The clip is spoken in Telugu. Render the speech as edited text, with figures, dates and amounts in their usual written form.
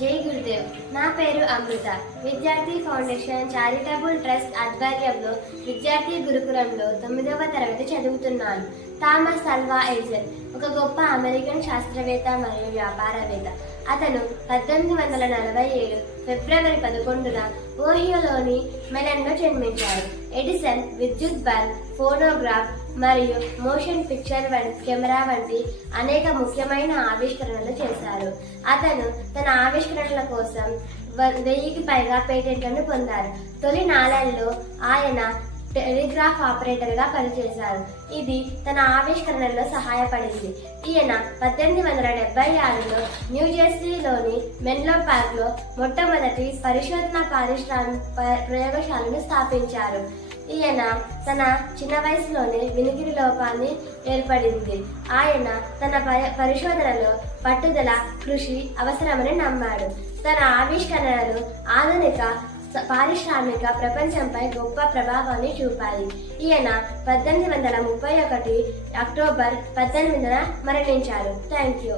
జై గురుదేవ్. నా పేరు అమృత. విద్యార్థి ఫౌండేషన్ చారిటబుల్ ట్రస్ట్ ఆధ్వర్యంలో విద్యార్థి గురుకులంలో 9వ తరగతి చదువుతున్నాను. థామస్ అల్వా ఎడిసన్ ఒక గొప్ప అమెరికన్ శాస్త్రవేత్త మరియు వ్యాపారవేత్త. అతను 1847 ఫిబ్రవరి 11న ఓహియోలోని మెలన్లో జన్మించాడు. ఎడిసన్ విద్యుత్ బల్బ్, ఫోనోగ్రాఫ్ మరియు మోషన్ పిక్చర్ కెమెరా వంటి అనేక ముఖ్యమైన ఆవిష్కరణలు చేశారు. అతను తన ఆవిష్కరణల కోసం 1000కి పైగా పేటెంట్లను పొందారు. తొలి 4 ఏళ్లలో ఆయన టెలిగ్రాఫ్ ఆపరేటర్గా పనిచేశారు. ఇది తన ఆవిష్కరణలో సహాయపడింది. ఈయన 1876లో న్యూజెర్సీలోని మెన్లో పార్క్లో మొట్టమొదటి పరిశోధన ప్రయోగశాలను స్థాపించారు. ఈయన తన చిన్న వయసులోనే వినికిడి లోపాన్ని ఏర్పడింది. ఆయన తన పరిశోధనలో పట్టుదల, కృషి అవసరమని నమ్మాడు. తన ఆవిష్కరణలు ఆధునిక పారిశ్రామిక ప్రపంచంపై గొప్ప ప్రభావాన్ని చూపాయి. ఈయన 1831 అక్టోబర్ 18న మరణించారు. Thank you.